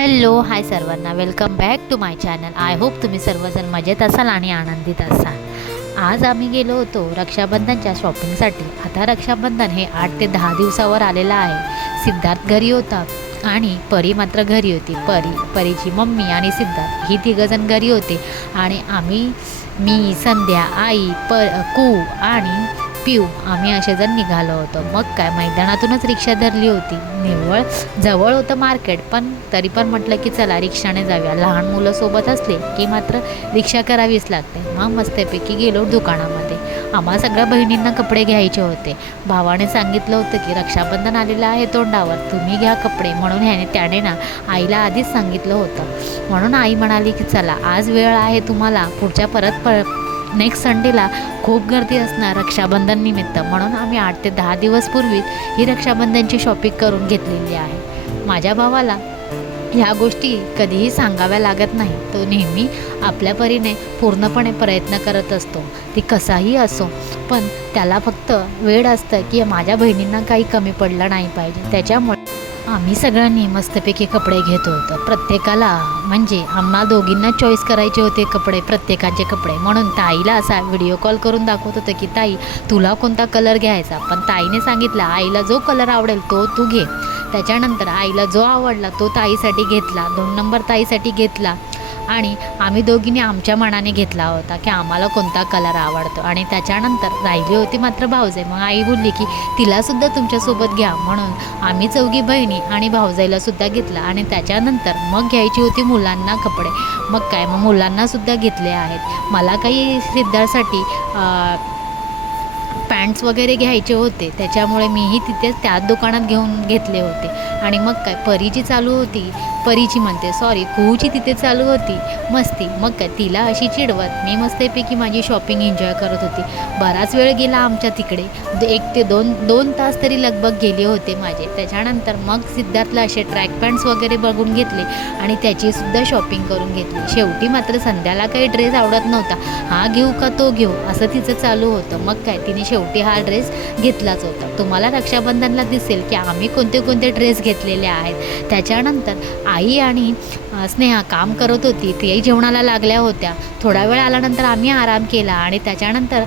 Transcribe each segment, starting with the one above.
Hello hi सर्वांना, welcome back to my channel. I hope तुम्ही सर्वजण मजेत असाल आणि आनंदित असाल. आज आम्ही गेलो होतो रक्षाबंधनच्या शॉपिंगसाठी. आता रक्षाबंधन हे 8 ते 10 दिवसावर आलेलं आहे. सिद्धार्थ घरी होता आणि परी मात्र घरी होती. परीची मम्मी आणि सिद्धार्थ ही तिघंजण घरी होते आणि मी संध्या, आई, कू आणि पिऊ आम्ही असे जण निघालो होतो. मग काय, मैदानातूनच रिक्षा धरली होती. जवळ होतं मार्केट, पण तरी पण म्हटलं की चला रिक्षाने जाऊया. लहान मुलं सोबत असले की मात्र रिक्षा करावीच लागते. मग मस्तपैकी गेलो दुकानामध्ये. आम्हा सगळ्या बहिणींना कपडे घ्यायचे होते. भावाने सांगितलं होतं की रक्षाबंधन आलेलं आहे तोंडावर, तुम्ही घ्या कपडे म्हणून त्याने ना आईला आधीच सांगितलं होतं. म्हणून आई म्हणाली की चला आज वेळ आहे तुम्हाला, पुढच्या नेक्स्ट संडेला खूप गर्दी असणार रक्षाबंधन निमित्त, म्हणून आम्ही 8 ते 10 दिवस पूर्वी ही रक्षाबंधनची शॉपिंग करून घेतलेली आहे. माझ्या भावाला ह्या गोष्टी कधीही सांगाव्या लागत नाही. तो नेहमी आपल्या परीने पूर्णपणे प्रयत्न करत असतो, ती कसाही असो. पण त्याला फक्त वेळ असतं की माझ्या बहिणींना काही कमी पडलं नाही पाहिजे. त्याच्यामुळे आम्ही सगळ्यांनी मस्तपैकी कपडे घेत होतो. प्रत्येकाला म्हणजे आम्हाला दोघींना चॉईस करायचे होते कपडे, प्रत्येकाचे कपडे. म्हणून ताईला असा व्हिडिओ कॉल करून दाखवत होतं की ताई तुला कोणता कलर घ्यायचा. पण ताईने सांगितलं आईला जो कलर आवडेल तो तू घे. त्याच्यानंतर आईला जो आवडला तो ताईसाठी घेतला, 2 नंबर ताईसाठी घेतला आणि आम्ही दोघींनी आमच्या मनाने घेतला होता की आम्हाला कोणता कलर आवडतो. आणि त्याच्यानंतर राहिली होती मात्र भाऊजाई. मग आई बोलली की तिलासुद्धा तुमच्यासोबत घ्या, म्हणून आम्ही 4 बहिणी आणि भाऊजाईलासुद्धा घेतला. आणि त्याच्यानंतर मग घ्यायची होती मुलांना कपडे. मग काय, मग मुलांनासुद्धा घेतले आहेत. मला काही सिद्धार्थसाठी पॅन्ट्स वगैरे घ्यायचे होते, त्याच्यामुळे मीही तिथेच त्याच दुकानात घेतले होते. आणि मग काय, कुहूची तिथे चालू होती मस्ती. मग काय, तिला अशी चिडवत मी मस्तपैकी माझी शॉपिंग एन्जॉय करत होती. बराच वेळ गेला आमच्या तिकडे, 1 ते 2 तास तरी लगभग गेले होते माझे. त्याच्यानंतर मग सिद्धार्थला असे ट्रॅक पॅन्ट्स वगैरे बघून घेतले आणि त्याचीसुद्धा शॉपिंग करून घेतली. शेवटी मात्र संध्याला काही ड्रेस आवडत नव्हता. हा घेऊ का तो घेऊ असं तिचं चालू होतं. मग काय, तिने शेवटी हा ड्रेस घेतलाच होता. तुम्हाला रक्षाबंधनला दिसेल की आम्ही कोणते कोणते ड्रेस घेतलेले आहेत. त्याच्यानंतर आई आणि स्नेहा काम करत होती, तेही जेवणाला लागल्या होत्या. थोडा वेळ आल्यानंतर आम्ही आराम केला आणि त्याच्यानंतर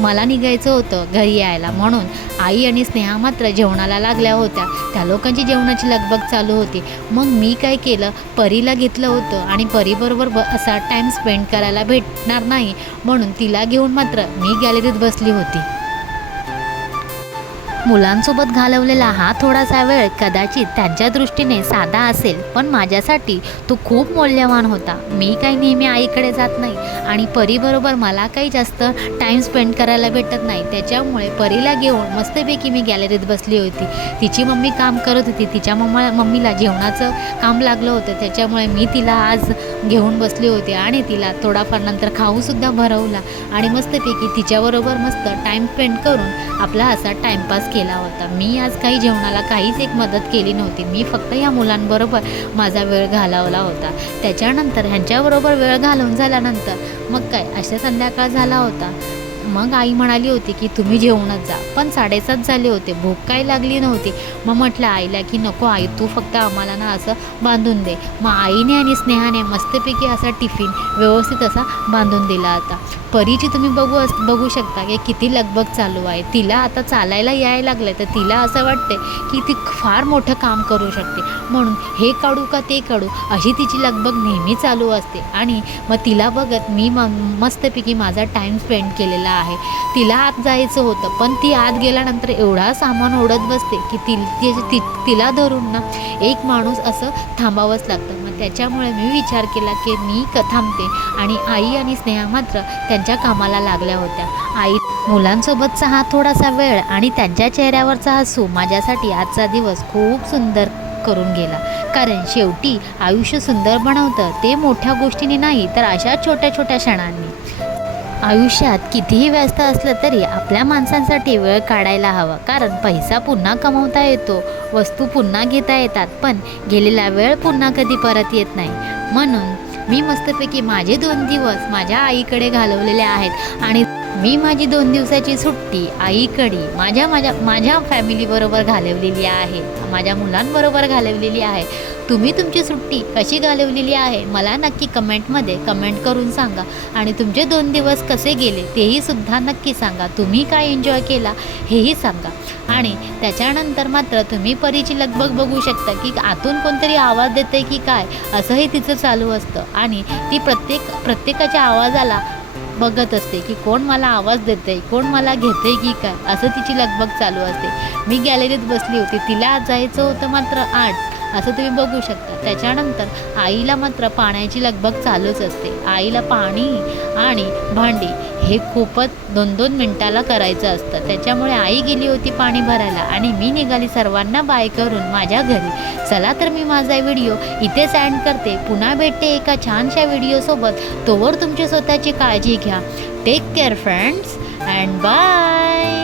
मला निघायचं होतं घरी यायला, म्हणून आई आणि स्नेहा मात्र जेवणाला लागल्या होत्या. त्या लोकांची जेवणाची लगबग चालू होती. मग मी काय केलं, परीला घेतलं होतं आणि परीबरोबर असा टाईम स्पेंड करायला भेटणार नाही म्हणून तिला घेऊन मात्र मी गॅलरीत बसली होती. मुलांसोबत घालवलेला हा थोडासा वेळ कदाचित त्यांच्या दृष्टीने साधा असेल, पण माझ्यासाठी तो खूप मौल्यवान होता. मी काही नेहमी आईकडे जात नाही आणि परीबरोबर मला काही जास्त टाईम स्पेंड करायला भेटत नाही. त्याच्यामुळे परीला घेऊन मस्तपैकी मी गॅलरीत बसली होती. तिची मम्मी काम करत होती, तिच्या मम्मीला जेवणाचं काम लागलं होतं. त्याच्यामुळे मी तिला आज घेऊन बसली होती आणि तिला थोडाफार नंतर खाऊसुद्धा भरवला आणि मस्तपैकी तिच्याबरोबर मस्त टाईम स्पेंड करून आपला असा टाईमपास केला होता. मी आज काही जेवणाला काहीच एक मदत केली नव्हती. मी फक्त या मुलांबरोबर माझा वेळ घालवला होता. त्याच्यानंतर ह्यांच्याबरोबर वेळ घालवून झाल्यानंतर मग काय, अशा संध्याकाळ झाला होता. मग आई म्हणाली होती की तुम्ही जेवणच जा, पण 7:30 झाले होते, भूक काही लागली नव्हती. मग म्हटलं आईला की नको आई, तू फक्त आम्हाला ना असं बांधून दे. मग आईने आणि स्नेहाने मस्तपैकी असा टिफिन व्यवस्थित असा बांधून दिला होता. परीची तुम्ही बघू शकता की किती लगबग चालू आहे. तिला आता चालायला यायला लागलं तर तिला असं वाटते की ती फार मोठं काम करू शकते, म्हणून हे काढू का ते काढू अशी तिची लगबग नेहमी चालू असते. आणि मग तिला बघत मी मस्तपैकी माझा टाईम स्पेंड केलेला आहे. तिला आत जायचं होतं, पण ती आत गेल्यानंतर एवढा सामान ओढत बसते की तिला धरून ना एक माणूस असं थांबावंच लागतं. मग त्याच्यामुळे मी विचार केला की मी थांबते आणि आई आणि स्नेहा मात्र त्यांच्या कामाला लागल्या होत्या. आई मुलांसोबतचा हा थोडासा वेळ आणि त्यांच्या चेहऱ्यावरचा हसू माझ्यासाठी आजचा दिवस खूप सुंदर करून गेला. कारण शेवटी आयुष्य सुंदर बनवतं ते मोठ्या गोष्टींनी नाही, तर अशा छोट्या छोट्या क्षणांनी. आयुष्यात कितीही व्यस्त असलं तरी आपल्या माणसांसाठी वेळ काढायला हवा. कारण पैसा पुन्हा कमवता येतो, वस्तू पुन्हा घेता येतात, पण गेलेला वेळ पुन्हा कधी परत येत नाही. म्हणून मी मस्तपैकी माझे 2 दिवस माझ्या आईकडे घालवलेले आहेत आणि मी माझी 2 दिवसाची सुट्टी आईकडे माझ्या फॅमिलीबरोबर घालवलेली आहे, माझ्या मुलांबरोबर घालवलेली आहे. तुम्ही तुमची सुट्टी कशी घालवलेली आहे मला नक्की कमेंटमध्ये कमेंट करून सांगा. आणि तुमचे 2 दिवस कसे गेले तेही सुद्धा नक्की सांगा. तुम्ही काय एन्जॉय केला हेही सांगा. आणि त्याच्यानंतर मात्र तुम्ही परीची लगबग बघू शकता की आतून कोणतरी आवाज देते की काय असंही तिचं चालू असतं. आणि ती प्रत्येकाच्या आवाजाला बघत असते की कोण मला आवाज देते, कोण मला घेते की काय, असं तिची लगबग चालू असते. मी गॅलरीत बसली होती, तिला आज जायचं होतं मात्र 8 असं तुम्ही बघू शकता. त्याच्यानंतर आईला मात्र पाण्याची लगबग चालूच असते. आईला पाणी आणि भांडी हे खूपच 2-2 मिनटाला करायचं असतं. त्याच्यामुळे आई गेली होती पाणी भरायला आणि मी निघाली सर्वांना बाय करून माझ्या घरी. चला तर मी माझा व्हिडिओ इथेच एंड करते. पुन्हा भेटते एका छानशा व्हिडिओसोबत. तोवर तुमची स्वतःची काळजी घ्या. Take care friends and bye.